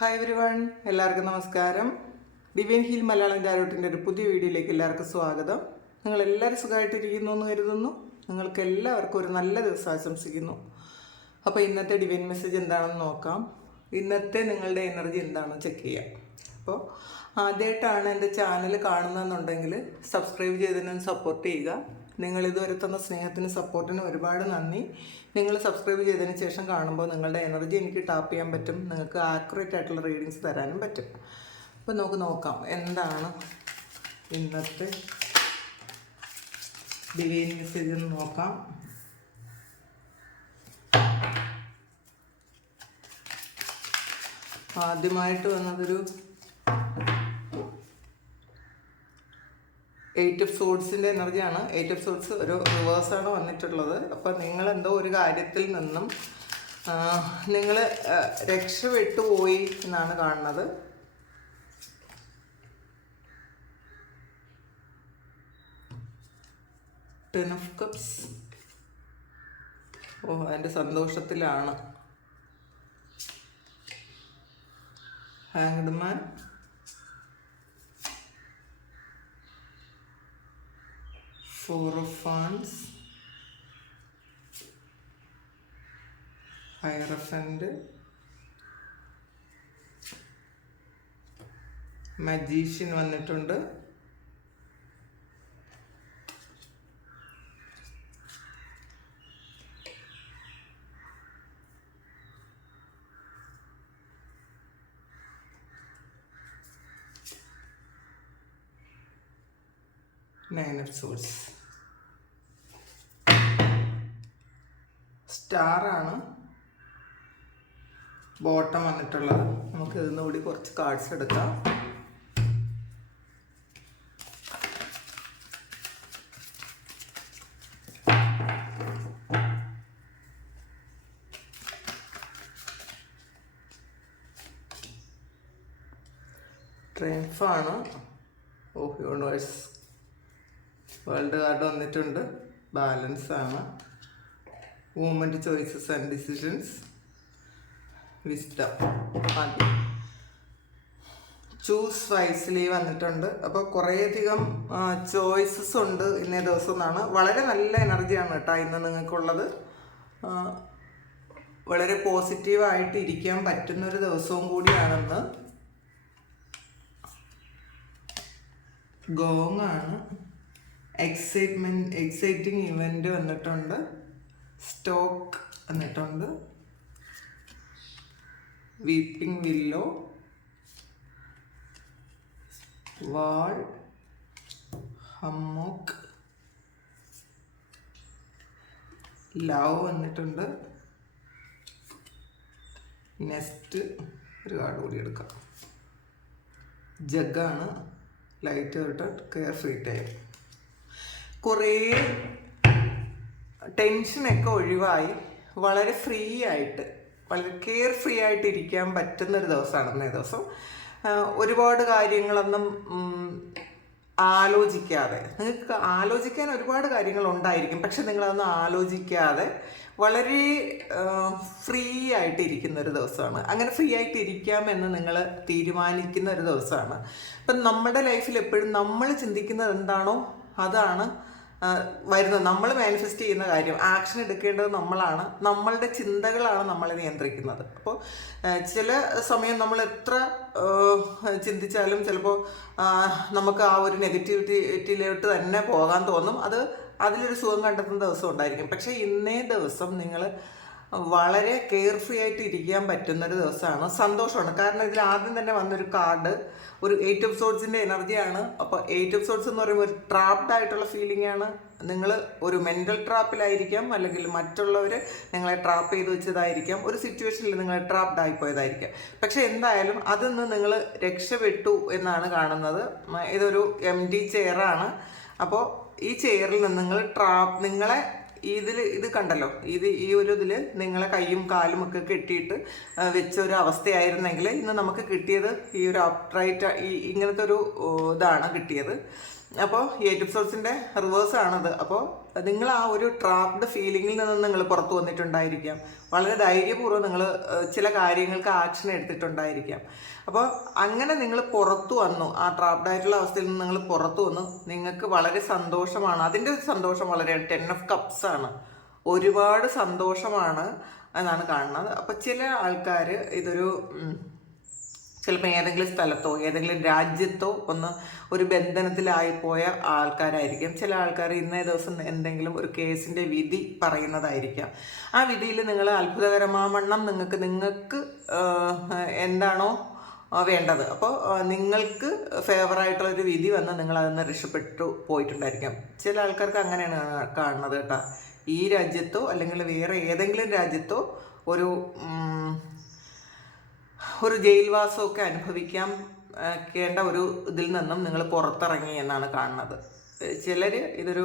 Hi everyone, എല്ലാവർക്കും നമസ്കാരം. Divine heal Malayalam ടാരോട്ടിൻ്റെ ഒരു പുതിയ വീഡിയോയിലേക്ക് എല്ലാവർക്കും സ്വാഗതം. നിങ്ങളെല്ലാവരും സുഖമായിട്ടിരിക്കുന്നു എന്ന് കരുതുന്നു. നിങ്ങൾക്ക് എല്ലാവർക്കും ഒരു നല്ല ദിവസം ആശംസിക്കുന്നു. അപ്പോൾ ഇന്നത്തെ ഡിവൈൻ മെസ്സേജ് എന്താണെന്ന് നോക്കാം. ഇന്നത്തെ നിങ്ങളുടെ എനർജി എന്താണെന്ന് ചെക്ക് ചെയ്യാം. അപ്പോൾ ആദ്യമായിട്ടാണ് എൻ്റെ ചാനൽ കാണുന്നതെന്നുണ്ടെങ്കിൽ സബ്സ്ക്രൈബ് ചെയ്തതിനും സപ്പോർട്ട് ചെയ്യുക. നിങ്ങൾ ഇതുവരെ തന്ന സ്നേഹത്തിനും സപ്പോർട്ടിനും ഒരുപാട് നന്ദി. നിങ്ങൾ സബ്സ്ക്രൈബ് ചെയ്തതിന് ശേഷം കാണുമ്പോൾ നിങ്ങളുടെ എനർജി എനിക്ക് ടാപ്പ് ചെയ്യാൻ പറ്റും. നിങ്ങൾക്ക് ആക്യുറേറ്റ് ആയിട്ടുള്ള റീഡിങ്സ് തരാനും പറ്റും. അപ്പോൾ നമുക്ക് നോക്കാം എന്താണ് ഇന്നത്തെ ഡിവൈൻ മെസ്സേജ് എന്ന് നോക്കാം. ആദ്യമായിട്ട് വന്നതൊരു 8 ഓഫ് സോഡ്സിൻ്റെ എനർജിയാണ്. 8 ഓഫ് സോഡ്സ് ഒരു റിവേഴ്സാണ് വന്നിട്ടുള്ളത്. അപ്പോൾ നിങ്ങളെന്തോ ഒരു കാര്യത്തിൽ നിന്നും നിങ്ങൾ രക്ഷപ്പെട്ടു പോയി എന്നാണ് കാണുന്നത്. Ten of cups. അതിൻ്റെ സന്തോഷത്തിലാണ്. Hanged man. Four of Wands, Hierophant, Magician വന്നിട്ടുണ്ട്. Nine of Swords. സ്റ്റാറാണ് ബോട്ടം വന്നിട്ടുള്ളത്. നമുക്ക് ഇതിൽ കൂടി കുറച്ച് കാർഡ്സ് എടുക്കാം. ട്രംഫാണ്. യൂണിവേഴ്സ് വേൾഡ് കാർഡ് വന്നിട്ടുണ്ട്. ബാലൻസ് ആണ്. Movement, choices and decisions, wisdom. Choose wisely വന്നിട്ടുണ്ട്. അപ്പോൾ കുറേയധികം ചോയ്സസ് ഉണ്ട് ഇന്നേ ദിവസം എന്നാണ്. വളരെ നല്ല എനർജിയാണ് കേട്ടോ ഇന്ന് നിങ്ങൾക്കുള്ളത്. വളരെ പോസിറ്റീവായിട്ട് ഇരിക്കാൻ പറ്റുന്നൊരു ദിവസവും കൂടിയാണെന്ന്. ഗോങ് ആണ്. എക്സൈറ്റിംഗ് ഇവൻ്റ് വന്നിട്ടുണ്ട്. സ്റ്റോക്ക് വന്നിട്ടുണ്ട്. Weeping willow, wall, hammock, love വന്നിട്ടുണ്ട്. നെക്സ്റ്റ് ഒരു കാർഡ് കൂടി എടുക്കാം. ജഗ്ഗാണ്. Light hearted, care free time. കുറേ ടെൻഷനൊക്കെ ഒഴിവായി വളരെ ഫ്രീ ആയിട്ട്, വളരെ കെയർ ഫ്രീ ആയിട്ട് ഇരിക്കാൻ പറ്റുന്നൊരു ദിവസമാണ് ഇന്നേ ദിവസം. ഒരുപാട് കാര്യങ്ങളൊന്നും ആലോചിക്കാതെ, നിങ്ങൾക്ക് ആലോചിക്കാൻ ഒരുപാട് കാര്യങ്ങളുണ്ടായിരിക്കും, പക്ഷെ നിങ്ങളതൊന്നും ആലോചിക്കാതെ വളരെ ഫ്രീ ആയിട്ട് ഇരിക്കുന്നൊരു ദിവസമാണ്. അങ്ങനെ ഫ്രീ ആയിട്ട് ഇരിക്കാമെന്ന് നിങ്ങൾ തീരുമാനിക്കുന്ന ഒരു ദിവസമാണ്. അപ്പം നമ്മുടെ ലൈഫിൽ എപ്പോഴും നമ്മൾ ചിന്തിക്കുന്നത് എന്താണോ അതാണ് വരുന്നത്. നമ്മൾ മാനിഫെസ്റ്റ് ചെയ്യുന്ന കാര്യം, ആക്ഷൻ എടുക്കേണ്ടത് നമ്മളാണ്. നമ്മളുടെ ചിന്തകളാണ് നമ്മളെ നിയന്ത്രിക്കുന്നത്. അപ്പോൾ ചില സമയം നമ്മൾ എത്ര ചിന്തിച്ചാലും ചിലപ്പോൾ നമുക്ക് ആ ഒരു നെഗറ്റിവിറ്റിയിലോട്ട് തന്നെ പോകാൻ തോന്നും. അതിലൊരു സുഖം കണ്ടെത്തുന്ന ദിവസം ഉണ്ടായിരിക്കും. പക്ഷേ ഇന്നേ ദിവസം നിങ്ങൾ വളരെ കെയർഫ്രീ ആയിട്ട് ഇരിക്കാൻ പറ്റുന്നൊരു ദിവസമാണ്. സന്തോഷമാണ്. കാരണം ഇതിൽ ആദ്യം തന്നെ വന്നൊരു കാർഡ് ഒരു 8 ഓഫ് സോഡ്സിൻ്റെ എനർജിയാണ്. അപ്പോൾ 8 ഓഫ് സോഡ്സ് എന്ന് പറയുമ്പോൾ ഒരു ട്രാപ്ഡ് ആയിട്ടുള്ള ഫീലിംഗ് ആണ്. നിങ്ങൾ ഒരു മെൻ്റൽ ട്രാപ്പിലായിരിക്കാം, അല്ലെങ്കിൽ മറ്റുള്ളവർ നിങ്ങളെ ട്രാപ്പ് ചെയ്ത് വെച്ചതായിരിക്കാം, ഒരു സിറ്റുവേഷനിൽ നിങ്ങൾ ട്രാപ്ഡ് ആയിപ്പോയതായിരിക്കാം. പക്ഷേ എന്തായാലും അതിൽ നിന്ന് നിങ്ങൾ രക്ഷപ്പെട്ടു എന്നാണ് കാണുന്നത്. ഇതൊരു എംപ്റ്റി ചെയറാണ്. അപ്പോൾ ഈ ചെയറിൽ നിന്ന് നിങ്ങളെ ഇത് കണ്ടല്ലോ, ഈ ഒരു ഇതിൽ നിങ്ങളെ കൈയും കാലും ഒക്കെ കെട്ടിയിട്ട് വെച്ചൊരു അവസ്ഥയായിരുന്നെങ്കിൽ ഇന്ന് നമുക്ക് കിട്ടിയത് ഈ ഒരു അപ്രൈറ്റ് ഇങ്ങനത്തെ ഒരു ഇതാണ് കിട്ടിയത്. അപ്പോൾ എയ്റ്റ് ഓഫ് സോഴ്സിൻ്റെ റിവേഴ്സ് ആണത്. അപ്പോൾ നിങ്ങൾ ആ ഒരു ട്രാപ്ഡ് ഫീലിങ്ങിൽ നിന്ന് നിങ്ങൾ പുറത്തു വന്നിട്ടുണ്ടായിരിക്കാം. വളരെ ധൈര്യപൂർവ്വം നിങ്ങൾ ചില കാര്യങ്ങൾക്ക് ആക്ഷൻ എടുത്തിട്ടുണ്ടായിരിക്കാം. അപ്പോൾ അങ്ങനെ നിങ്ങൾ പുറത്തു വന്നു, ആ ട്രാപ്ഡ് ആയിട്ടുള്ള അവസ്ഥയിൽ നിന്ന് നിങ്ങൾ പുറത്തു വന്നു. നിങ്ങൾക്ക് വളരെ സന്തോഷമാണ്, അതിൻ്റെ സന്തോഷം വളരെ 10 ഓഫ് കപ്സ് ആണ്, ഒരുപാട് സന്തോഷമാണ് എന്നാണ് കാണുന്നത്. അപ്പോൾ ചില ആൾക്കാർ ഇതൊരു ചിലപ്പോൾ ഏതെങ്കിലും സ്ഥലത്തോ ഏതെങ്കിലും രാജ്യത്തോ ഒരു ബന്ധനത്തിലായിപ്പോയ ആൾക്കാരായിരിക്കും. ചില ആൾക്കാർ ഇന്നേ ദിവസം എന്തെങ്കിലും ഒരു കേസിൻ്റെ വിധി പറയുന്നതായിരിക്കാം. ആ വിധിയിൽ നിങ്ങൾ അത്ഭുതകരമാവണ്ണം നിങ്ങൾക്ക് എന്താണോ വേണ്ടത്, അപ്പോൾ നിങ്ങൾക്ക് ഫേവറായിട്ടുള്ളൊരു വിധി വന്ന് നിങ്ങൾ അതിൽ രക്ഷപ്പെട്ടു പോയിട്ടുണ്ടായിരിക്കാം. ചില ആൾക്കാർക്ക് അങ്ങനെയാണ് കാണുന്നത് കേട്ടോ. ഈ രാജ്യത്തോ അല്ലെങ്കിൽ വേറെ ഏതെങ്കിലും രാജ്യത്തോ ഒരു ജയിൽവാസമൊക്കെ അനുഭവിക്കേണ്ട ഒരു ഇതിൽ നിന്നും നിങ്ങൾ പുറത്തിറങ്ങി എന്നാണ് കാണുന്നത്. ചിലർ ഇതൊരു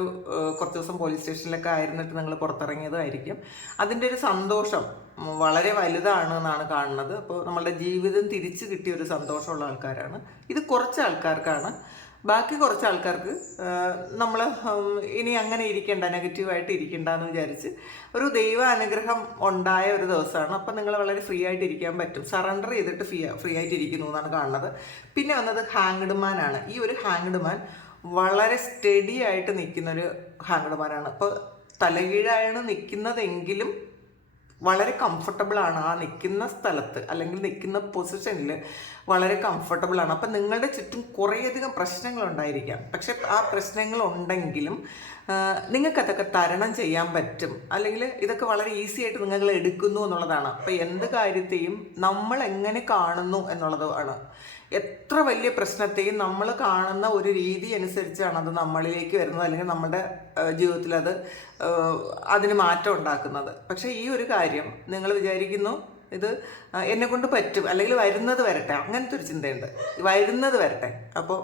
കുറച്ച് ദിവസം പോലീസ് സ്റ്റേഷനിലൊക്കെ ആയിരുന്നിട്ട് നിങ്ങൾ പുറത്തിറങ്ങിയതായിരിക്കും. അതിൻ്റെ ഒരു സന്തോഷം വളരെ വലുതാണ് എന്നാണ് കാണുന്നത്. അപ്പോൾ നമ്മളുടെ ജീവിതം തിരിച്ചു കിട്ടിയ ഒരു സന്തോഷമുള്ള ആൾക്കാരാണ് ഇത്. കുറച്ച് ആൾക്കാർക്കാണ്. ബാക്കി കുറച്ച് ആൾക്കാർക്ക് നമ്മൾ ഇനി അങ്ങനെ ഇരിക്കേണ്ട, നെഗറ്റീവായിട്ട് ഇരിക്കേണ്ട എന്ന് വിചാരിച്ച് ഒരു ദൈവ അനുഗ്രഹം ഉണ്ടായ ഒരു ദിവസമാണ്. അപ്പം നിങ്ങൾ വളരെ ഫ്രീ ആയിട്ട് ഇരിക്കാൻ പറ്റും. സറണ്ടർ ചെയ്തിട്ട് ഫ്രീ ആയിട്ട് ഇരിക്കുന്നു എന്നാണ് കാണുന്നത്. പിന്നെ വന്നത് ഹാങ്ഡ് മാനാണ്. ഈ ഒരു ഹാങ്ഡ് മാൻ വളരെ സ്റ്റഡി ആയിട്ട് നിൽക്കുന്നൊരു ഹാങ്ഡ് മാനാണ്. അപ്പോൾ തലകീഴായാണ് നിൽക്കുന്നതെങ്കിലും വളരെ കംഫർട്ടബിളാണ് ആ നിൽക്കുന്ന സ്ഥലത്ത്, അല്ലെങ്കിൽ നിൽക്കുന്ന പൊസിഷനിൽ വളരെ കംഫർട്ടബിളാണ്. അപ്പം നിങ്ങളുടെ ചുറ്റും കുറേയധികം പ്രശ്നങ്ങളുണ്ടായിരിക്കാം. പക്ഷെ ആ പ്രശ്നങ്ങളുണ്ടെങ്കിലും നിങ്ങൾക്കതൊക്കെ തരണം ചെയ്യാൻ പറ്റും, അല്ലെങ്കിൽ ഇതൊക്കെ വളരെ ഈസി ആയിട്ട് നിങ്ങൾ എടുക്കുന്നു എന്നുള്ളതാണ്. അപ്പം എന്ത് കാര്യത്തെയും നമ്മൾ എങ്ങനെ കാണുന്നു എന്നുള്ളതാണ്. എത്ര വലിയ പ്രശ്നത്തെയും നമ്മൾ കാണുന്ന ഒരു രീതി അനുസരിച്ചാണ് അത് നമ്മളിലേക്ക് വരുന്നത്, അല്ലെങ്കിൽ നമ്മുടെ ജീവിതത്തിൽ അതിന് മാറ്റം ഉണ്ടാക്കുന്നത്. പക്ഷേ ഈ ഒരു കാര്യം നിങ്ങൾ വിചാരിക്കുന്നു ഇത് എന്നെക്കൊണ്ട് പറ്റും, അല്ലെങ്കിൽ വരുന്നത് വരട്ടെ, അങ്ങനത്തെ ഒരു ചിന്തയുണ്ട്. വരുന്നത് വരട്ടെ, അപ്പോൾ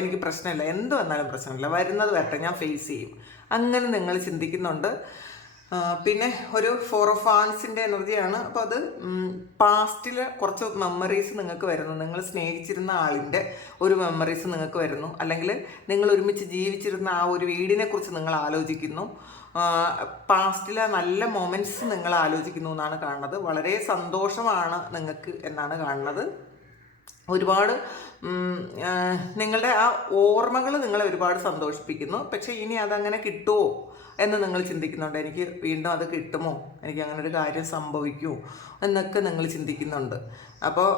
എനിക്ക് പ്രശ്നമില്ല, എന്ത് വന്നാലും പ്രശ്നമില്ല, വരുന്നത് വരട്ടെ, ഞാൻ ഫേസ് ചെയ്യും, അങ്ങനെ നിങ്ങൾ ചിന്തിക്കുന്നുണ്ട്. പിന്നെ ഒരു 4 ഓഫ് വാൻസിൻ്റെ എനർജിയാണ്. അപ്പോൾ അത് പാസ്റ്റിൽ കുറച്ച് മെമ്മറീസ് നിങ്ങൾക്ക് വരുന്നു. നിങ്ങൾ സ്നേഹിച്ചിരുന്ന ആളിൻ്റെ ഒരു മെമ്മറീസ് നിങ്ങൾക്ക് വരുന്നു, അല്ലെങ്കിൽ നിങ്ങൾ ഒരുമിച്ച് ജീവിച്ചിരുന്ന ആ ഒരു വീടിനെ കുറിച്ച് നിങ്ങൾ ആലോചിക്കുന്നു. പാസ്റ്റിലെ നല്ല മൊമെൻറ്റ്സ് നിങ്ങൾ ആലോചിക്കുന്നു എന്നാണ് കാണുന്നത്. വളരെ സന്തോഷമാണ് നിങ്ങൾക്ക് എന്നാണ് കാണുന്നത്. ഒരുപാട് നിങ്ങളുടെ ആ ഓർമ്മകൾ നിങ്ങളെ ഒരുപാട് സന്തോഷിപ്പിക്കുന്നു. പക്ഷേ ഇനി അതങ്ങനെ കിട്ടുമോ എന്ന് നിങ്ങൾ ചിന്തിക്കുന്നുണ്ട്. എനിക്ക് വീണ്ടും അത് കിട്ടുമോ, എനിക്ക് അങ്ങനെ ഒരു കാര്യം സംഭവിക്കുമോ എന്നൊക്കെ നിങ്ങൾ ചിന്തിക്കുന്നുണ്ട്. അപ്പോൾ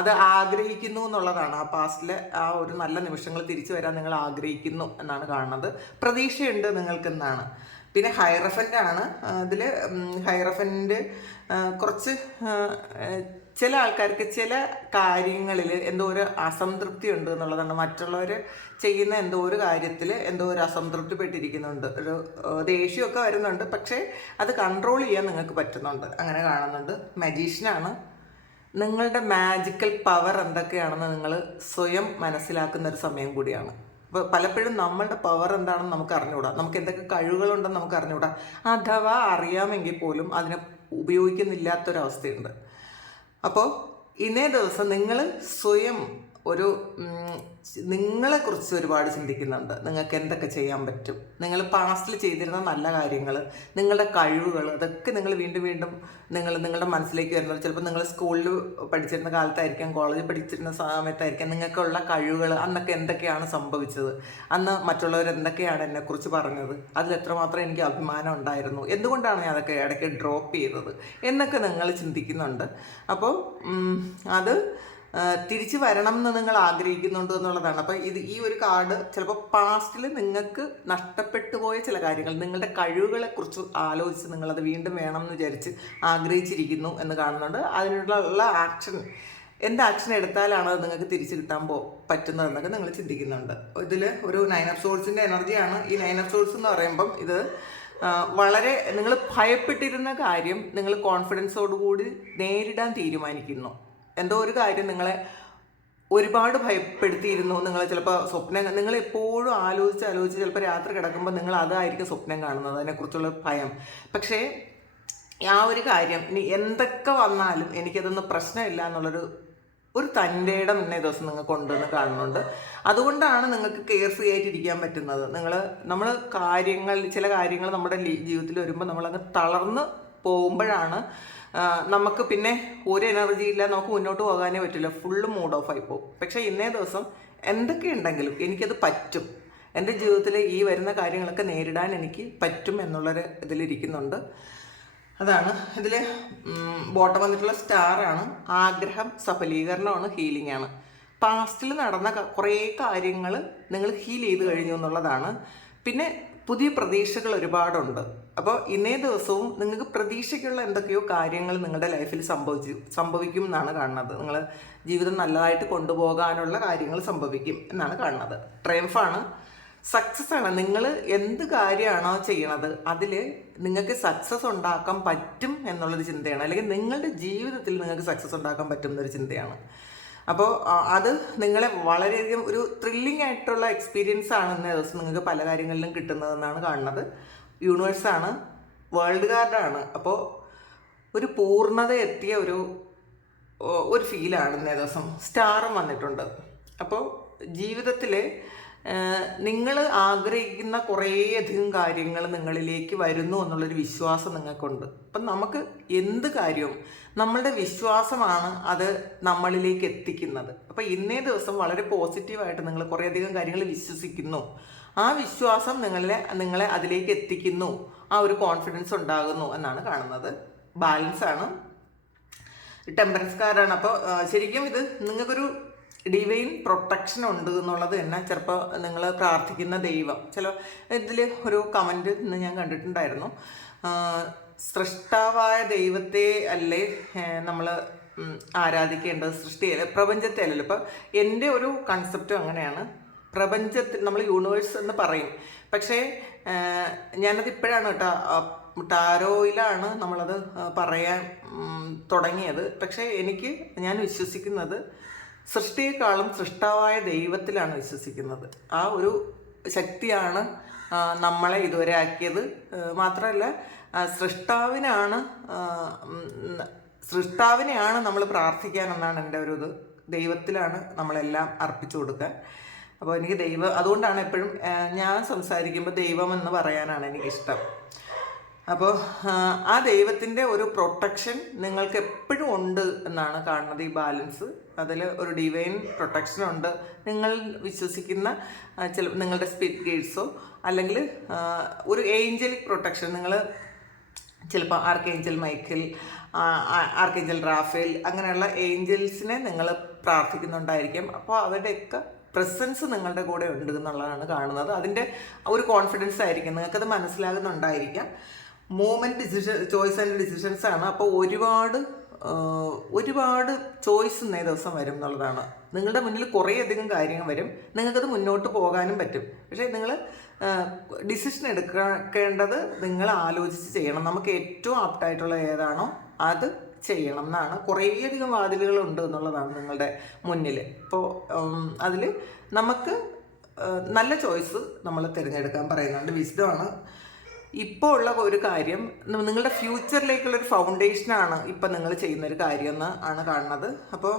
അത് ആഗ്രഹിക്കുന്നു എന്നുള്ളതാണ്. ആ പാസ്റ്റിലെ ആ ഒരു നല്ല നിമിഷങ്ങൾ തിരിച്ചു വരാൻ നിങ്ങൾ ആഗ്രഹിക്കുന്നു എന്നാണ് കാണുന്നത്. പ്രതീക്ഷയുണ്ട് നിങ്ങൾക്കെന്നാണ്. പിന്നെ ഹൈറഫൻ്റ് ആണ്. ഇതിൽ ഹൈറഫൻ്റ് കുറച്ച് ചില ആൾക്കാർക്ക് ചില കാര്യങ്ങളിൽ എന്തോ ഒരു അസംതൃപ്തി ഉണ്ട് എന്നുള്ളതാണ്. മറ്റുള്ളവർ ചെയ്യുന്ന എന്തോ ഒരു കാര്യത്തിൽ എന്തോ ഒരു അസംതൃപ്തി പെട്ടിരിക്കുന്നുണ്ട്, ഒരു ദേഷ്യമൊക്കെ വരുന്നുണ്ട്. പക്ഷേ അത് കൺട്രോൾ ചെയ്യാൻ നിങ്ങൾക്ക് പറ്റുന്നുണ്ട്, അങ്ങനെ കാണുന്നുണ്ട്. മജീഷ്യനാണ്. നിങ്ങളുടെ മാജിക്കൽ പവർ എന്തൊക്കെയാണെന്ന് നിങ്ങൾ സ്വയം മനസ്സിലാക്കുന്ന ഒരു സമയം കൂടിയാണ്. അപ്പോൾ പലപ്പോഴും നമ്മളുടെ പവർ എന്താണെന്ന് നമുക്ക് അറിഞ്ഞുകൂടാ, നമുക്ക് എന്തൊക്കെ കഴിവുകളുണ്ടെന്ന് നമുക്ക് അറിഞ്ഞുകൂടാ. അഥവാ അറിയാമെങ്കിൽ പോലും അതിനെ ഉപയോഗിക്കുന്നില്ലാത്തൊരവസ്ഥയുണ്ട്. അപ്പോൾ ഇന്നേ ദിവസം നിങ്ങൾ സ്വയം നിങ്ങളെക്കുറിച്ച് ഒരുപാട് ചിന്തിക്കുന്നുണ്ട്. നിങ്ങൾക്ക് എന്തൊക്കെ ചെയ്യാൻ പറ്റും, നിങ്ങൾ പാസ്റ്റിൽ ചെയ്തിരുന്ന നല്ല കാര്യങ്ങൾ, നിങ്ങളുടെ കഴിവുകൾ, അതൊക്കെ നിങ്ങൾ വീണ്ടും വീണ്ടും നിങ്ങളുടെ മനസ്സിലേക്ക് വരുന്നത്. ചിലപ്പോൾ നിങ്ങൾ സ്കൂളിൽ പഠിച്ചിരുന്ന കാലത്തായിരിക്കാം, കോളേജിൽ പഠിച്ചിരുന്ന സമയത്തായിരിക്കാം. നിങ്ങൾക്കുള്ള കഴിവുകൾ, അന്നൊക്കെ എന്തൊക്കെയാണ് സംഭവിച്ചത്, അന്ന് മറ്റുള്ളവർ എന്തൊക്കെയാണ് എന്നെക്കുറിച്ച് പറഞ്ഞത്, അതിൽ എത്രമാത്രം എനിക്ക് അഭിമാനം ഉണ്ടായിരുന്നു, എന്തുകൊണ്ടാണ് ഞാൻ അതൊക്കെ ഇടയ്ക്ക് ഡ്രോപ്പ് ചെയ്തത് എന്നൊക്കെ നിങ്ങൾ ചിന്തിക്കുന്നുണ്ട്. അപ്പോൾ അത് തിരിച്ചു വരണം എന്ന് നിങ്ങൾ ആഗ്രഹിക്കുന്നുണ്ട് എന്നുള്ളതാണ്. അപ്പോൾ ഈ ഒരു കാർഡ് ചിലപ്പോൾ പാസ്റ്റിൽ നിങ്ങൾക്ക് നഷ്ടപ്പെട്ടു പോയ ചില കാര്യങ്ങൾ, നിങ്ങളുടെ കഴിവുകളെക്കുറിച്ച് ആലോചിച്ച് നിങ്ങളത് വീണ്ടും വേണം എന്ന് വിചാരിച്ച് ആഗ്രഹിച്ചിരിക്കുന്നു എന്ന് കാണുന്നുണ്ട്. അതിനുള്ള എന്ത് ആക്ഷൻ എടുത്താലാണ് അത് നിങ്ങൾക്ക് തിരിച്ചു കിട്ടാൻ പറ്റുന്നതെന്നൊക്കെ നിങ്ങൾ ചിന്തിക്കുന്നുണ്ട്. ഇതിൽ ഒരു 9 ഓഫ് സോഴ്സിൻ്റെ എനർജിയാണ്. ഈ 9 ഓഫ് സോഴ്സ് എന്ന് പറയുമ്പം ഇത് വളരെ നിങ്ങൾ ഭയപ്പെട്ടിരുന്ന കാര്യം നിങ്ങൾ കോൺഫിഡൻസോടുകൂടി നേരിടാൻ തീരുമാനിക്കുന്നു. എന്തോ ഒരു കാര്യം നിങ്ങളെ ഒരുപാട് ഭയപ്പെടുത്തിയിരുന്നു. നിങ്ങൾ ചിലപ്പോൾ നിങ്ങൾ എപ്പോഴും ആലോചിച്ച് ചിലപ്പോൾ രാത്രി കിടക്കുമ്പോൾ നിങ്ങൾ അതായിരിക്കും സ്വപ്നം കാണുന്നത്, അതിനെക്കുറിച്ചുള്ള ഭയം. പക്ഷേ ആ ഒരു കാര്യം ഇനി എന്തൊക്കെ വന്നാലും എനിക്കതൊന്നും പ്രശ്നമില്ല എന്നുള്ളൊരു ഒരു തൻ്റെ ഇടം ഇന്നേ ദിവസം നിങ്ങൾക്ക് ഉണ്ടെന്ന് കാണുന്നുണ്ട്. അതുകൊണ്ടാണ് നിങ്ങൾക്ക് കെയർ ഫ്രീ ആയിട്ട് ഇരിക്കാൻ പറ്റുന്നത്. നമ്മൾ ചില കാര്യങ്ങൾ നമ്മുടെ ജീവിതത്തിൽ വരുമ്പോൾ നമ്മളങ്ങ് തളർന്ന് പോകുമ്പോഴാണ് നമുക്ക് പിന്നെ ഒരു എനർജി ഇല്ല, നമുക്ക് മുന്നോട്ട് പോകാനേ പറ്റില്ല, ഫുള്ള് മൂഡ് ഓഫ് ആയി പോകും. പക്ഷേ ഇന്നേ ദിവസം എന്തൊക്കെ ഉണ്ടെങ്കിലും എനിക്കത് പറ്റും, എൻ്റെ ജീവിതത്തിൽ ഈ വരുന്ന കാര്യങ്ങളൊക്കെ നേരിടാൻ എനിക്ക് പറ്റും എന്നുള്ളൊരു ഇതിലിരിക്കുന്നുണ്ട്. അതാണ് ഇതിൽ ബോട്ടം വന്നിട്ടുള്ള സ്റ്റാറാണ്. ആഗ്രഹം സഫലീകരണമാണ്, ഹീലിംഗ് ആണ്. പാസ്റ്റിൽ നടന്ന കുറേ കാര്യങ്ങൾ നിങ്ങൾ ഹീൽ ചെയ്ത് കഴിഞ്ഞു എന്നുള്ളതാണ്. പിന്നെ പുതിയ പ്രതീക്ഷകൾ ഒരുപാടുണ്ട്. അപ്പോൾ ഇന്നേ ദിവസവും നിങ്ങൾക്ക് പ്രതീക്ഷയ്ക്കുള്ള എന്തൊക്കെയോ കാര്യങ്ങൾ നിങ്ങളുടെ ലൈഫിൽ സംഭവിക്കും എന്നാണ് കാണുന്നത്. നിങ്ങൾ ജീവിതം നല്ലതായിട്ട് കൊണ്ടുപോകാനുള്ള കാര്യങ്ങൾ സംഭവിക്കും എന്നാണ് കാണുന്നത്. ട്രയംഫാണ്, സക്സസ് ആണ്. നിങ്ങൾ എന്ത് കാര്യമാണോ ചെയ്യണത് അതിൽ നിങ്ങൾക്ക് സക്സസ് ഉണ്ടാക്കാൻ പറ്റും എന്നുള്ളൊരു ചിന്തയാണ്, അല്ലെങ്കിൽ നിങ്ങളുടെ ജീവിതത്തിൽ നിങ്ങൾക്ക് സക്സസ് ഉണ്ടാക്കാൻ പറ്റും എന്നൊരു ചിന്തയാണ്. അപ്പോൾ അത് നിങ്ങളെ വളരെയധികം ഒരു ത്രില്ലിംഗ് ആയിട്ടുള്ള എക്സ്പീരിയൻസ് ആണ് ഇന്നേ ദിവസം നിങ്ങൾക്ക് പല കാര്യങ്ങളിലും കിട്ടുന്നതെന്നാണ് കാണുന്നത്. യൂണിവേഴ്സാണ്, വേൾഡ് കാർഡാണ്. അപ്പോൾ ഒരു പൂർണ്ണത എത്തിയ ഒരു ഫീലാണ് ഇന്നേ ദിവസം. സ്റ്റാറും വന്നിട്ടുണ്ട്. അപ്പോൾ ജീവിതത്തിൽ നിങ്ങൾ ആഗ്രഹിക്കുന്ന കുറേയധികം കാര്യങ്ങൾ നിങ്ങളിലേക്ക് വരുന്നു എന്നുള്ളൊരു വിശ്വാസം നിങ്ങൾക്കുണ്ട്. അപ്പം നമുക്ക് എന്ത് കാര്യവും നമ്മളുടെ വിശ്വാസമാണ് അത് നമ്മളിലേക്ക് എത്തിക്കുന്നത്. അപ്പം ഇന്നേ ദിവസം വളരെ പോസിറ്റീവായിട്ട് നിങ്ങൾ കുറേയധികം കാര്യങ്ങൾ വിശ്വസിക്കുന്നു. ആ വിശ്വാസം നിങ്ങളെ അതിലേക്ക് എത്തിക്കുന്നു, ആ ഒരു കോൺഫിഡൻസ് ഉണ്ടാകുന്നു എന്നാണ് കാണുന്നത്. ബാലൻസാണ്, ടെമ്പറൻസ് കാർഡാണ്. അപ്പോൾ ശരിക്കും ഇത് നിങ്ങൾക്കൊരു ഡിവൈൻ പ്രൊട്ടക്ഷൻ ഉണ്ട് എന്നുള്ളത് തന്നെ. ചിലപ്പോൾ നിങ്ങൾ പ്രാർത്ഥിക്കുന്ന ദൈവം, ഇതിൽ ഒരു കമൻറ്റ് ഇന്ന് ഞാൻ കണ്ടിട്ടുണ്ടായിരുന്നു, സൃഷ്ടാവായ ദൈവത്തെ അല്ലേ നമ്മൾ ആരാധിക്കേണ്ടത്, സൃഷ്ടിയല്ല, പ്രപഞ്ചത്തെ അല്ലല്ലോ. ഇപ്പം എൻ്റെ ഒരു കൺസെപ്റ്റും അങ്ങനെയാണ്. പ്രപഞ്ചത്തിൽ നമ്മൾ യൂണിവേഴ്സ് എന്ന് പറയും, പക്ഷേ ഞാനത് ഇപ്പോഴാണ് ടാരോയിലാണ് നമ്മളത് പറയാൻ തുടങ്ങിയത്. പക്ഷേ ഞാൻ വിശ്വസിക്കുന്നത് സൃഷ്ടിയെക്കാളും സൃഷ്ടാവായ ദൈവത്തിലാണ് വിശ്വസിക്കുന്നത്. ആ ഒരു ശക്തിയാണ് നമ്മളെ ഇതുവരെ ആക്കിയത്. മാത്രമല്ല സൃഷ്ടാവിനെയാണ് നമ്മൾ പ്രാർത്ഥിക്കാനെന്നാണ് എൻ്റെ ഒരു ഇത്. ദൈവത്തിലാണ് നമ്മളെല്ലാം അർപ്പിച്ചു കൊടുക്കാൻ. അപ്പോൾ എനിക്ക് അതുകൊണ്ടാണ് എപ്പോഴും ഞാൻ സംസാരിക്കുമ്പോൾ ദൈവം എന്ന് പറയാനാണ് എനിക്കിഷ്ടം. അപ്പോൾ ആ ദൈവത്തിൻ്റെ ഒരു പ്രൊട്ടക്ഷൻ നിങ്ങൾക്ക് എപ്പോഴും ഉണ്ട് എന്നാണ് കാണുന്നത്. ഈ ബാലൻസ്, അതിൽ ഒരു ഡിവൈൻ പ്രൊട്ടക്ഷൻ ഉണ്ട്. നിങ്ങൾ വിശ്വസിക്കുന്ന നിങ്ങളുടെ സ്പിരിറ്റ് ഗൈഡ്സോ അല്ലെങ്കിൽ ഒരു ഏഞ്ചലിക് പ്രൊട്ടക്ഷൻ, നിങ്ങൾ ചിലപ്പോൾ ആർക്കേഞ്ചൽ മൈക്കിൾ, ആർക്കേഞ്ചൽ റാഫേൽ, അങ്ങനെയുള്ള ഏഞ്ചൽസിനെ നിങ്ങൾ പ്രാർത്ഥിക്കുന്നുണ്ടായിരിക്കും. അപ്പോൾ അവരുടെയൊക്കെ പ്രസൻസ് നിങ്ങളുടെ കൂടെ ഉണ്ട് എന്നുള്ളതാണ് കാണുന്നത്. അതിൻ്റെ ഒരു കോൺഫിഡൻസ് ആയിരിക്കും, നിങ്ങൾക്കത് മനസ്സിലാകുന്നുണ്ടായിരിക്കാം. ചോയ്സ് ആൻഡ് ഡിസിഷൻസ് ആണ്. അപ്പോൾ ഒരുപാട് ചോയ്സ് ഇന്നേ ദിവസം വരും എന്നുള്ളതാണ്. നിങ്ങളുടെ മുന്നിൽ കുറേയധികം കാര്യങ്ങൾ വരും, നിങ്ങൾക്കത് മുന്നോട്ട് പോകാനും പറ്റും. പക്ഷേ നിങ്ങൾ ഡിസിഷൻ എടുക്കേണ്ടത് നിങ്ങൾ ആലോചിച്ച് ചെയ്യണം. നമുക്ക് ഏറ്റവും ആപ്റ്റായിട്ടുള്ള ഏതാണോ അത് ചെയ്യണം എന്നാണ്. കുറേയധികം വാതിലുകളുണ്ട് എന്നുള്ളതാണ് നിങ്ങളുടെ മുന്നിൽ. അപ്പോൾ അതിൽ നമുക്ക് നല്ല ചോയ്സ് നമ്മൾ തിരഞ്ഞെടുക്കാൻ പറയുന്നുണ്ട്. വിശദമാണ് ഇപ്പോൾ ഉള്ള ഒരു കാര്യം. നിങ്ങളുടെ ഫ്യൂച്ചറിലേക്കുള്ളൊരു ഫൗണ്ടേഷനാണ് ഇപ്പം നിങ്ങൾ ചെയ്യുന്നൊരു കാര്യം എന്ന് ആണ് കാണുന്നത്. അപ്പോൾ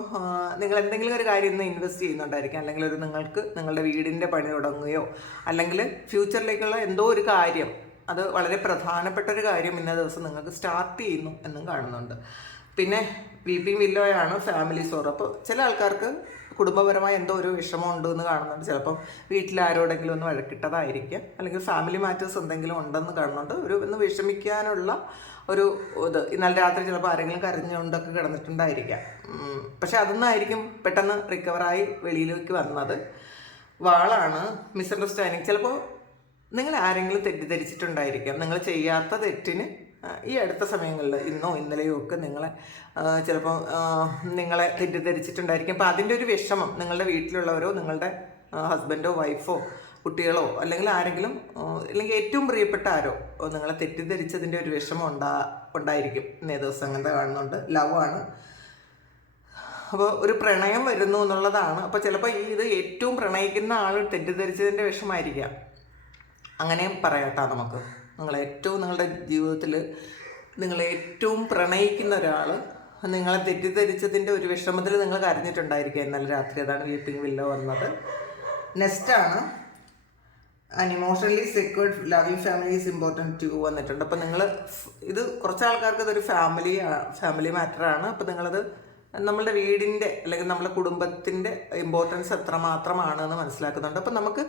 നിങ്ങൾ എന്തെങ്കിലും ഒരു കാര്യം ഇന്ന് ഇൻവെസ്റ്റ് ചെയ്യുന്നുണ്ടായിരിക്കും, അല്ലെങ്കിൽ നിങ്ങൾക്ക് നിങ്ങളുടെ വീടിൻ്റെ പണി തുടങ്ങുകയോ അല്ലെങ്കിൽ ഫ്യൂച്ചറിലേക്കുള്ള എന്തോ ഒരു കാര്യം, അത് വളരെ പ്രധാനപ്പെട്ട ഒരു കാര്യം ഇന്ന ദിവസം നിങ്ങൾക്ക് സ്റ്റാർട്ട് ചെയ്യുന്നു എന്നും കാണുന്നുണ്ട്. പിന്നെ വീപ്പിംഗ് വില്ലോയാണ് ഫാമിലി സോർ. അപ്പോൾ ചില ആൾക്കാർക്ക് കുടുംബപരമായ എന്തോ ഒരു വിഷമമുണ്ട് എന്ന് കാണുന്നുണ്ട്. ചിലപ്പം വീട്ടിലാരോടെങ്കിലും ഒന്ന് വഴക്കിട്ടതായിരിക്കാം, അല്ലെങ്കിൽ ഫാമിലി മാറ്റേഴ്സ് എന്തെങ്കിലും ഉണ്ടെന്ന് കാണുന്നുണ്ട്. ഒന്ന് വിഷമിക്കാനുള്ള ഒരു ഇന്നലെ രാത്രി ചിലപ്പോൾ ആരെങ്കിലും കരഞ്ഞുകൊണ്ടൊക്കെ കിടന്നിട്ടുണ്ടായിരിക്കാം. പക്ഷെ അതൊന്നായിരിക്കും പെട്ടെന്ന് റിക്കവറായി വെളിയിലേക്ക് വന്നത്. വാളാണ്, മിസ്അണ്ടർസ്റ്റാൻഡിങ്. ചിലപ്പോൾ നിങ്ങൾ ആരെങ്കിലും തെറ്റിദ്ധരിച്ചിട്ടുണ്ടായിരിക്കാം. നിങ്ങൾ ചെയ്യാത്ത തെറ്റിന് ഈ അടുത്ത സമയങ്ങളിൽ ഇന്നോ ഇന്നലെയോ ഒക്കെ ചിലപ്പോൾ നിങ്ങളെ തെറ്റിദ്ധരിച്ചിട്ടുണ്ടായിരിക്കും. അപ്പോൾ അതിൻ്റെ ഒരു വിഷമം നിങ്ങളുടെ വീട്ടിലുള്ളവരോ നിങ്ങളുടെ ഹസ്ബൻഡോ വൈഫോ കുട്ടികളോ അല്ലെങ്കിൽ ആരെങ്കിലും, അല്ലെങ്കിൽ ഏറ്റവും പ്രിയപ്പെട്ട ആരോ നിങ്ങളെ തെറ്റിദ്ധരിച്ചതിൻ്റെ ഒരു വിഷമം ഉണ്ടായിരിക്കും ഇന്നേ ദിവസം. അങ്ങനത്തെ കാണുന്നുണ്ട്. ലവ് ആണ്. അപ്പോൾ ഒരു പ്രണയം വരുന്നു എന്നുള്ളതാണ്. അപ്പോൾ ചിലപ്പോൾ ഇത് ഏറ്റവും പ്രണയിക്കുന്ന ആൾ തെറ്റിദ്ധരിച്ചതിൻ്റെ വിഷമമായിരിക്കാം. അങ്ങനെയും പറയാട്ടോ നമുക്ക്. നിങ്ങളുടെ ജീവിതത്തിൽ നിങ്ങൾ ഏറ്റവും പ്രണയിക്കുന്ന ഒരാൾ നിങ്ങളെ തെറ്റിദ്ധരിച്ചതിൻ്റെ ഒരു വിഷമത്തിൽ നിങ്ങൾ കരഞ്ഞിട്ടുണ്ടായിരിക്കുക ഇന്നലെ രാത്രി. അതാണ് വീപ്പിംഗ് വില്ലോ വന്നത്. നെക്സ്റ്റാണ് an emotionally secured loving family is important to വന്നിട്ടുണ്ട്. അപ്പോൾ നിങ്ങൾ ഇത് കുറച്ച് ആൾക്കാർക്ക് ഇതൊരു ഫാമിലി മാറ്ററാണ്. അപ്പോൾ നിങ്ങളത് നമ്മളുടെ വീടിൻ്റെ അല്ലെങ്കിൽ നമ്മുടെ കുടുംബത്തിൻ്റെ ഇമ്പോർട്ടൻസ് എത്രമാത്രമാണെന്ന് മനസ്സിലാക്കുന്നുണ്ട്. അപ്പം നമുക്ക്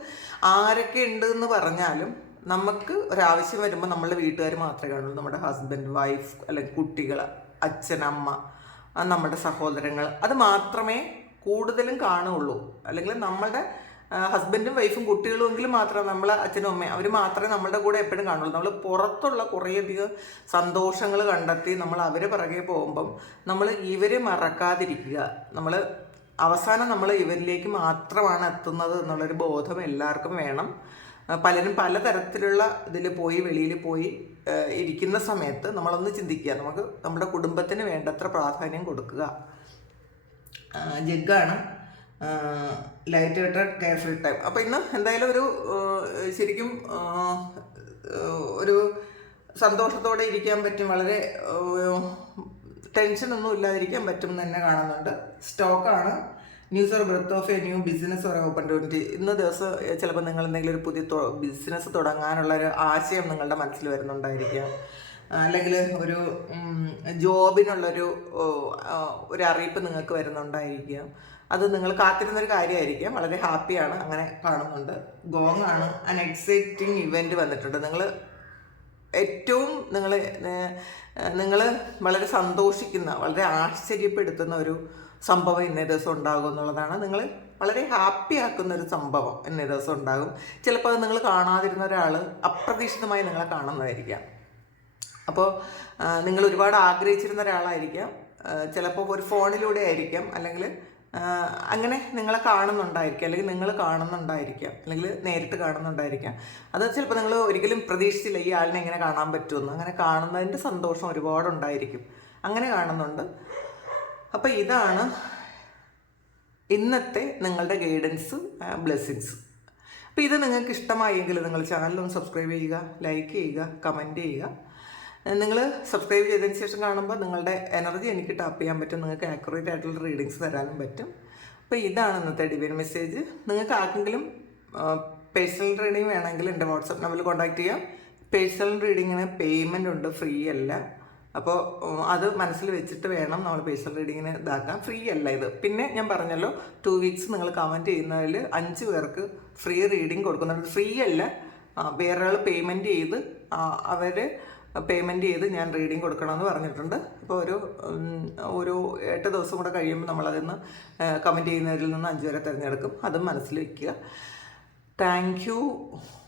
ആരൊക്കെ ഉണ്ട് എന്ന് പറഞ്ഞാലും നമുക്ക് ഒരാവശ്യം വരുമ്പോൾ നമ്മളുടെ വീട്ടുകാർ മാത്രമേ കാണുള്ളൂ. നമ്മുടെ ഹസ്ബൻഡ്, വൈഫ്, അല്ലെങ്കിൽ കുട്ടികൾ, അച്ഛൻ, അമ്മ, നമ്മുടെ സഹോദരങ്ങൾ, അത് മാത്രമേ കൂടുതലും കാണുള്ളൂ. അല്ലെങ്കിൽ നമ്മളുടെ ഹസ്ബൻഡും വൈഫും കുട്ടികളും എങ്കിലും മാത്രമേ നമ്മളെ അച്ഛനും അമ്മയും അവർ മാത്രമേ നമ്മളുടെ കൂടെ എപ്പോഴും കാണുള്ളൂ. നമ്മൾ പുറത്തുള്ള കുറേയധികം സന്തോഷങ്ങൾ കണ്ടെത്തി നമ്മൾ അവരെ പിറകെ പോകുമ്പം നമ്മൾ ഇവരെ മറക്കാതിരിക്കുക. നമ്മൾ അവസാനം നമ്മൾ ഇവരിലേക്ക് മാത്രമാണ് എത്തുന്നത് എന്നുള്ളൊരു ബോധം എല്ലാവർക്കും വേണം. പലരും പലതരത്തിലുള്ള ഇതിൽ പോയി വെളിയിൽ പോയി ഇരിക്കുന്ന സമയത്ത് നമ്മളൊന്ന് ചിന്തിക്കുക, നമുക്ക് നമ്മുടെ കുടുംബത്തിന് വേണ്ടത്ര പ്രാധാന്യം കൊടുക്കുക. ജഗ്ഗാണ് ലൈറ്റ് വെട്ടഡ് കെയർഫുൾ ടൈം. അപ്പോൾ ഇന്ന് എന്തായാലും ഒരു ശരിക്കും ഒരു സന്തോഷത്തോടെ ഇരിക്കാൻ പറ്റും, വളരെ ടെൻഷനൊന്നും ഇല്ലാതിരിക്കാൻ പറ്റും എന്ന് തന്നെ കാണുന്നുണ്ട്. സ്റ്റോക്കാണ് news or breath of a new business or opportunity. ഇന്ന് ദിവസം ചിലപ്പോൾ നിങ്ങൾ എന്തെങ്കിലും ഒരു പുതിയ ബിസിനസ് തുടങ്ങാനുള്ള ഒരു ആശയം നിങ്ങളുടെ മനസ്സിൽ വരുന്നുണ്ടായിരിക്കാം. അല്ലെങ്കിൽ ഒരു ജോബിനുള്ളൊരു അറിയിപ്പ് നിങ്ങൾക്ക് വരുന്നുണ്ടായിരിക്കാം. അത് നിങ്ങൾ കാത്തിരുന്നൊരു കാര്യമായിരിക്കാം. വളരെ ഹാപ്പിയാണ്, അങ്ങനെ കാണുന്നുണ്ട്. ഗോങ് ആണ് ആൻ എക്സൈറ്റിംഗ് ഇവൻറ്റ് വന്നിട്ടുണ്ട്. നിങ്ങൾ ഏറ്റവും നിങ്ങൾ വളരെ സന്തോഷിക്കുന്ന, വളരെ ആശ്ചര്യപ്പെടുത്തുന്ന ഒരു സംഭവം ഇന്നേ ദിവസം ഉണ്ടാകും എന്നുള്ളതാണ്. നിങ്ങൾ വളരെ ഹാപ്പി ആക്കുന്ന ഒരു സംഭവം ഇന്നേ ദിവസം ഉണ്ടാകും. ചിലപ്പോൾ അത് നിങ്ങൾ കാണാതിരുന്ന ഒരാൾ അപ്രതീക്ഷിതമായി നിങ്ങളെ കാണുന്നതായിരിക്കാം. അപ്പോൾ നിങ്ങൾ ഒരുപാട് ആഗ്രഹിച്ചിരുന്ന ഒരാളായിരിക്കാം. ചിലപ്പോൾ ഒരു ഫോണിലൂടെ ആയിരിക്കാം, അല്ലെങ്കിൽ അങ്ങനെ നിങ്ങളെ കാണുന്നുണ്ടായിരിക്കാം, അല്ലെങ്കിൽ നിങ്ങൾ കാണുന്നുണ്ടായിരിക്കാം, അല്ലെങ്കിൽ നേരിട്ട് കാണുന്നുണ്ടായിരിക്കാം. അത് ചിലപ്പോൾ നിങ്ങൾ ഒരിക്കലും പ്രതീക്ഷിച്ചില്ല ഈ ആളിനെ എങ്ങനെ കാണാൻ പറ്റുമെന്ന്. അങ്ങനെ കാണുന്നതിൻ്റെ സന്തോഷം ഒരുപാടുണ്ടായിരിക്കും. അങ്ങനെ കാണുന്നുണ്ട്. അപ്പോൾ ഇതാണ് ഇന്നത്തെ നിങ്ങളുടെ ഗൈഡൻസ്, ബ്ലെസ്സിങ്സ്. അപ്പോൾ ഇത് നിങ്ങൾക്ക് ഇഷ്ടമായെങ്കിൽ നിങ്ങൾ ചാനലൊന്ന് സബ്സ്ക്രൈബ് ചെയ്യുക, ലൈക്ക് ചെയ്യുക, കമൻറ്റ് ചെയ്യുക. നിങ്ങൾ സബ്സ്ക്രൈബ് ചെയ്തതിന് ശേഷം കാണുമ്പോൾ നിങ്ങളുടെ എനർജി എനിക്ക് ടാപ്പ് ചെയ്യാൻ പറ്റും, നിങ്ങൾക്ക് ആക്യുറേറ്റ് ആയിട്ടുള്ള റീഡിങ്സ് തരാനും പറ്റും. അപ്പോൾ ഇതാണ് ഇന്നത്തെ ഡിവൈൻ മെസ്സേജ്. നിങ്ങൾക്ക് ആർക്കെങ്കിലും പേഴ്സണൽ റീഡിങ് വേണമെങ്കിൽ എൻ്റെ വാട്സപ്പ് നമ്പറിൽ കോൺടാക്റ്റ് ചെയ്യാം. പേഴ്സണൽ റീഡിങ്ങിന് പേയ്മെൻ്റ് ഉണ്ട്, ഫ്രീ അല്ല. അപ്പോൾ അത് മനസ്സിൽ വെച്ചിട്ട് വേണം നമ്മൾ പേഴ്സണൽ റീഡിങ്ങിന് ഇതാക്കാം. ഫ്രീ അല്ല ഇത്. പിന്നെ ഞാൻ പറഞ്ഞല്ലോ 2 വീക്സ് നിങ്ങൾ കമൻറ്റ് ചെയ്യുന്നതിൽ 5 പേർക്ക് ഫ്രീ റീഡിങ് കൊടുക്കുന്നുണ്ട്. ഫ്രീ അല്ല, വേറൊരാൾ പേയ്മെൻറ്റ് ചെയ്ത് ഞാൻ റീഡിങ് കൊടുക്കണമെന്ന് പറഞ്ഞിട്ടുണ്ട്. അപ്പോൾ ഒരു 8 ദിവസം കൂടെ കഴിയുമ്പോൾ നമ്മളതിന്ന് കമൻറ്റ് ചെയ്യുന്നവരിൽ നിന്ന് 5 പേരെ തിരഞ്ഞെടുക്കും. അതും മനസ്സിൽ വയ്ക്കുക. താങ്ക് യു,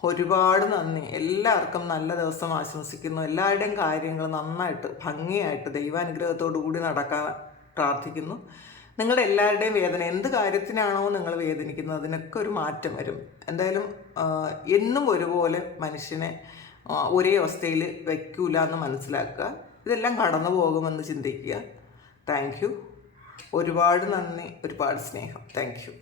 ഒരുപാട് നന്ദി. എല്ലാവർക്കും നല്ല ദിവസം ആശംസിക്കുന്നു. എല്ലാവരുടെയും കാര്യങ്ങൾ നന്നായിട്ട് ഭംഗിയായിട്ട് ദൈവാനുഗ്രഹത്തോടു കൂടി നടക്കാൻ പ്രാർത്ഥിക്കുന്നു. നിങ്ങളുടെ എല്ലാവരുടെയും വേദന, എന്ത് കാര്യത്തിനാണോ നിങ്ങൾ വേദനിക്കുന്നത് അതിനൊക്കെ ഒരു മാറ്റം വരും. എന്തായാലും എന്നും ഒരുപോലെ മനുഷ്യനെ ഒരേ അവസ്ഥയിൽ വയ്ക്കൂല എന്ന് മനസ്സിലാക്കുക. ഇതെല്ലാം കടന്നു പോകുമെന്ന് ചിന്തിക്കുക. താങ്ക് യു, ഒരുപാട് നന്ദി, ഒരുപാട് സ്നേഹം. Thank you.